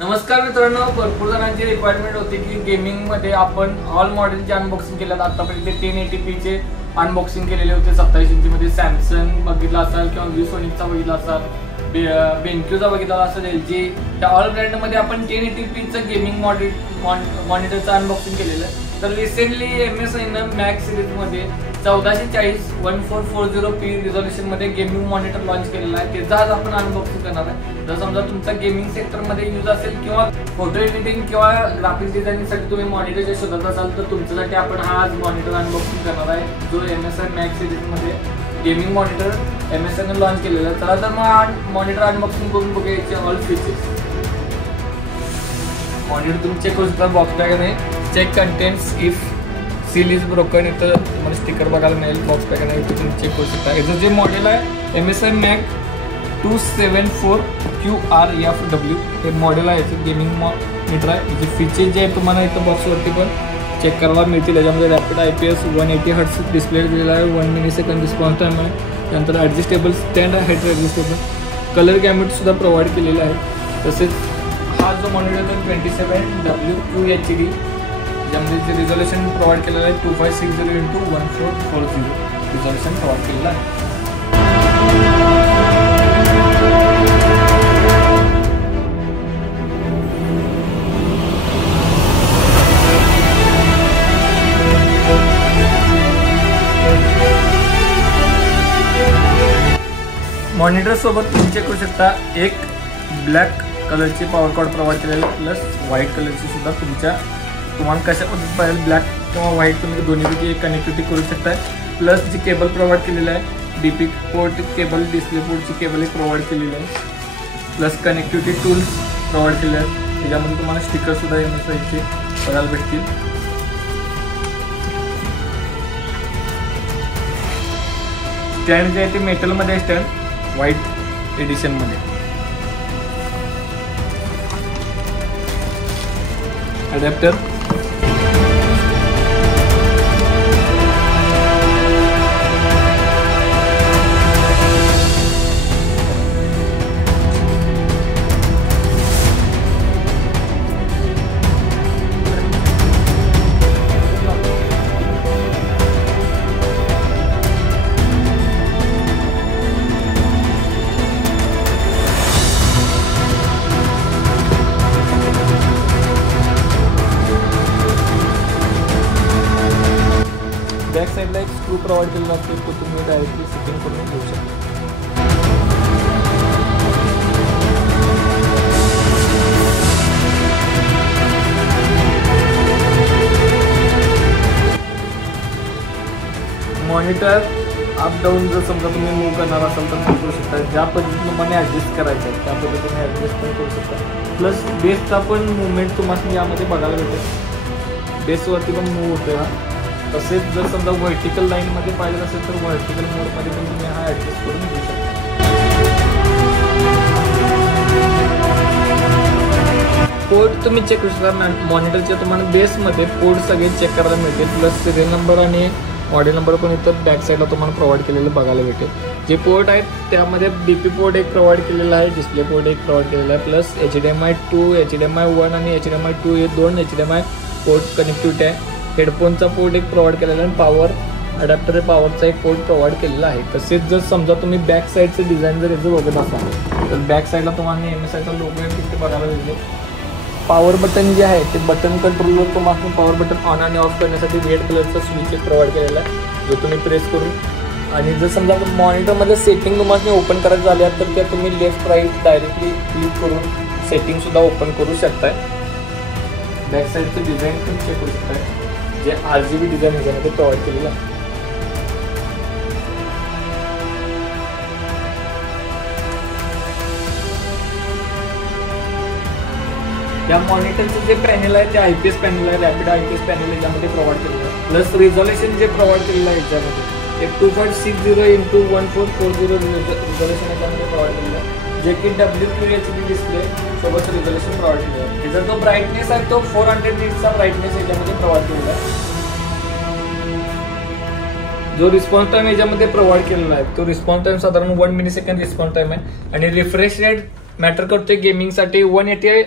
नमस्कार मित्रांनो, भरपूर जणांची रिक्वायरमेंट होती की गेमिंग मध्ये आपण ऑल मॉडेलचे अनबॉक्सिंग केलं. आतापर्यंत 1080p चे अनबॉक्सिंग केलेले होते. 27 इंची मध्ये सॅमसंग बघितला असाल किंवा व्हीसोनिकचा बघितला असाल, बेनक्यूचा बघितला असेल, LG, त्या ऑल ब्रँड मध्ये आपण 1080p चं गेमिंग मॉनिटरचं अनबॉक्सिंग केलेलं आहे. तर रिसेंटली MSIनं मॅक्स सिरीज मध्ये 1440x1440p रिझोल्युशन मध्ये गेमिंग मॉनिटर लॉन्च केलेला आहे. त्याचा आज आपण अनबॉक्सिंग करणार आहे. जर समजा तुमचा गेमिंग सेक्टर मध्ये यूज असेल किंवा फोटो एडिटिंग किंवा ग्राफिक्स डिझायनिंगसाठी तुम्ही मॉनिटरचे शोधत असाल तर तुमच्यासाठी आपण हा आज मॉनिटर अनबॉक्सिंग करणार आहे, जो MSI मॅक्स सिरीज मध्ये गेमिंग मॉनिटर MSIनं लॉन्च केलेला आहे. चला तर मग हा मॉनिटर अनबॉक्सिंग करून बघूया याचे ऑल फीचर्स. मॉनिटर तुम्ही चेक करू शकता. बॉक्स पॅक आहे, check contents if seal is broken. इथं तुम्हाला स्टिकर बघायला मिळेल. बॉक्स पॅक आहे, इथे तुम्ही चेक करू शकता. याचं जे मॉडेल आहे MSI मॅक 274QRFW हे मॉडेल आहे. याचं गेमिंग मॉनिटर आहे. याचे फीचर्स जे आहे तुम्हाला इथं बॉक्सवरती पण चेक करायला मिळतील. याच्यामध्ये रॅपिड IPS 180 हर्ट्ज डिस्प्ले दिलेला आहे. 1 मिलीसेकंड रिस्पॉन्स टाइम आहे. त्यानंतर ॲडजस्टेबल स्टँड आहे, हाईट ॲडजस्टेबल. कलर गॅमेट सुद्धा प्रोव्हाइड केलेला आहे. तसेच हा जो मॉनिटर आहे 27WQHD, ज्यामध्ये जे रिझोल्युशन प्रोव्हाइड केलेलं आहे 2560x1440 रिझोल्युशन प्रोव्हाइड केलेलं आहे. मॉनिटर सोबत तुम्ही चेक करू शकता एक ब्लॅक कलरची पॉवर कॉर्ड प्रोव्हाइड केलेली आहे, प्लस व्हाईट कलरची सुद्धा तुम्हाला कशा पद्धतीत पाहिजे ब्लॅक किंवा व्हाईट तुम्ही दोन्हीपैकी एक कनेक्टिव्हिटी करू शकता. प्लस जी केबल प्रोव्हाइड केलेलं आहे DP पोर्ट केबल, डिस्प्ले पोर्टची केबल एक प्रोव्हाइड केलेली आहे. प्लस कनेक्टिव्हिटी टूल्स प्रोव्हाइड केले आहेत. त्याच्यामध्ये तुम्हाला स्टिकर सुद्धा MSIचे बघायला भेटतील. स्टँड जे आहे ते मेटलमध्ये आहे, स्टँड व्हाईट एडिशनमध्ये. अडॅप्टर, बॅक साईडला एक स्क्रू प्रोव्हाइड केलेला असतो, तो तुम्ही डायरेक्टली सेटिंग करून घेऊ शकता. मॉनिटर अप डाऊन जर समजा तुम्ही मूव्ह करणार असाल तर करू शकता. ज्या पद्धतीने तुम्हाला ॲडजस्ट करायचं आहे त्या पद्धतीने ॲडजस्ट पण करू शकता. प्लस बेसचा पण मुवमेंट तुम्हाला यामध्ये बघायला भेटेल. बेसवरती पण मूव्ह होतो हा. तसेच जर समजा व्हर्टिकल लाईनमध्ये पाहिजे असेल तर व्हर्टिकल मोडमध्ये पण तुम्ही हा ॲडजस्ट करून घेऊ शकता. पोर्ट तुम्ही चेक करू शकता. मॉनिटरच्या तुम्हाला बेसमध्ये पोर्ट सगळे चेक करायला मिळतील. प्लस सिरियल नंबर आणि मॉडेल नंबर पण इथं बॅक साईडला तुम्हाला प्रोव्हाइड केलेलं बघायला भेटेल. जे पोर्ट आहेत त्यामध्ये DP पोर्ट एक प्रोव्हाइड केलेला आहे, डिस्प्ले पोर्ट एक प्रोव्हाइड केलेला आहे. प्लस HDMI 2, HDMI 1 आणि HDMI 2 हे 2 HDMI पोर्ट कनेक्टिव्हिटी आहे. हेडफोनचा पोर्ट एक प्रोव्हाइड केलेला आहे. पॉवर अडॅप्टर पॉवरचा एक पोर्ट प्रोव्हाइड केलेला आहे. तसेच जर समजा तुम्ही बॅक साईडचं डिझाईन जर याचं बघत असाल तर बॅक साईडला तुम्हाला MSIचा लोगो तिथे बघायला मिळेल. पॉवर बटन जे आहे ते बटन कंट्रोलवर तुम्हाला पॉवर बटन ऑन आणि ऑफ करण्यासाठी रेड कलरचा स्विच एक प्रोव्हाइड केलेला आहे, जो तुम्ही प्रेस करून आणि जर समजा मॉनिटरमध्ये सेटिंग तुम्हाला ओपन करायचं झाल्या तर त्या तुम्ही लेफ्ट राईट डायरेक्टली क्लिक करून सेटिंगसुद्धा ओपन करू शकताय. बॅक साईडचं डिझाईन पण चेक करू शकताय, जे RGB डिझाईन ह्याच्यामध्ये प्रोव्हाइड केलेलं आहे. या मॉनिटरचं जे पॅनल आहे ते IPS पॅनल आहे, रॅपिड IPS पॅनल याच्यामध्ये प्रोव्हाइड केलेलं आहे. प्लस रिझोल्युशन जे प्रोव्हाइड केलेलं आहे याच्यामध्ये एक 2.60x1440 रिझोल्युशन याच्यामध्ये प्रोव्हाइड केलेलं आहे, जे की WQHD डिस्प्ले सोबत रिझोल्युशन प्रोव्हाइड केलेलं आहे. त्याचा जो ब्राईटनेस आहे तो 400 नीट्सचा ब्राईटनेस याच्यामध्ये प्रोव्हाइड केलेला आहे. जो रिस्पॉन्स टाइम याच्यामध्ये प्रोव्हाइड केलेला आहे तो रिस्पॉन्स टाइम साधारण 1 मिलीसेकंड रिस्पॉन्स टाइम आहे. आणि रिफ्रेश रेट मॅटर करते गेमिंगसाठी 180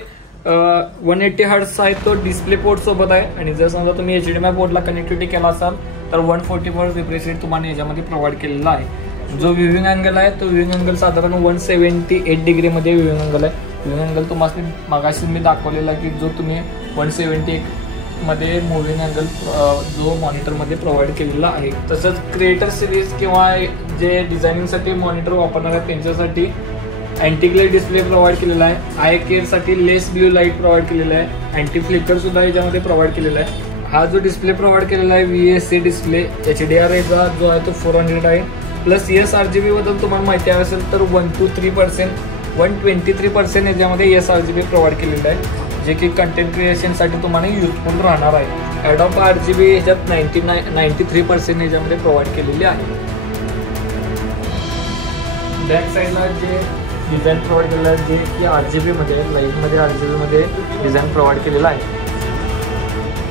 180 हर्ट्झ आहे तो डिस्प्ले पोर्ट सोबत आहे आणि जर समजा तुम्ही HDMI पोर्टला कनेक्टिव्हिटी केला असाल तर 144 रिफ्रेश रेट तुम्हाला याच्यामध्ये प्रोव्हाइड केलेला आहे। जो व्ह्यूइंग अँगल आहे तो व्ह्यूइंग अँगल साधारण 178 डिग्रीमध्ये व्ह्यूइंग अँगल आहे। व्ह्यूइंग अँगल तुम्हाला मागाशी मी दाखवलेला की जो तुम्ही 178 मध्ये मूव्हिंग अँगल जो मॉनिटरमध्ये प्रोव्हाइड केलेला आहे। तसंच क्रिएटर सिरीज किंवा जे डिझायनिंगसाठी मॉनिटर वापरणार आहे त्यांच्यासाठी अँटी ग्लेअर डिस्प्ले प्रोव्हाइड केलेला आहे। आय केअरसाठी लेस ब्ल्यू लाईट प्रोव्हाइड केलेला आहे। अँटी फ्लिकर सुद्धा याच्यामध्ये प्रोव्हाइड केलेला आहे। हा जो डिस्प्ले प्रोव्हाइड केलेला आहे VSC डिस्प्ले HDR चा जो आहे तो 400 आहे। प्लस sRGB बद्दल तुम्हाला माहिती असेल तर 123% याच्यामध्ये sRGB प्रोव्हाइड केलेलं आहे, जे की कंटेंट क्रिएशनसाठी तुम्हाला युजफुल राहणार आहे। ॲडॉब RGB ह्याच्यात 93% याच्यामध्ये प्रोव्हाइड केलेली आहे। बॅक साईडला जे डिझाईन प्रोव्हाइड केलेलं आहे जे की RGB मध्ये लाईटमध्ये RGB मध्ये डिझाईन प्रोव्हाइड केलेलं आहे।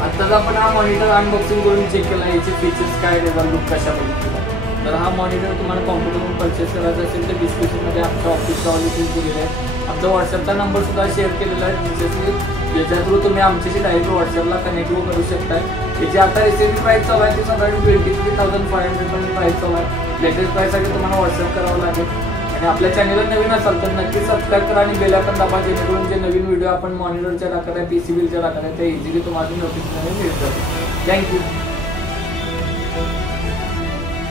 आताच आपण हा मॉनिटर अनबॉक्सिंग करून चेक केला, याचे फीचर्स काय, त्याचा लुक कशा बघितला। तर हा मॉनिटर तुम्हाला कॉम्प्युटरवरून परचेस करायचा असेल तर डिस्क्रिप्शनमध्ये आमच्या ऑफिसचा लिंक दिलेला आहे। आमचा व्हॉट्सअपचा नंबर सुद्धा शेअर केलेला आहे, ज्याच्या थ्रू तुम्ही आमच्याशी डायरेक्ट व्हॉट्सअपला कनेक्ट करू शकता। याची आता रेसिपी प्राईस चालू आहे ती साधारण 23,500 पर्यंत प्राईस चालू आहे। लेटेस्ट प्राईससाठी तुम्हाला व्हॉट्सअप करावं लागेल आणि आपल्या चॅनलला नवीन असाल तर नक्की सबस्क्राईब करा आणि बेल आयकॉन दाबा, जेणेकरून जे नवीन व्हिडिओ आपण मॉनिटरच्या टाकत आहे PCBच्या टाकत आहे ते इझिली तुम्हाला नोटिफिकेशन मिळतात। थँक्यू।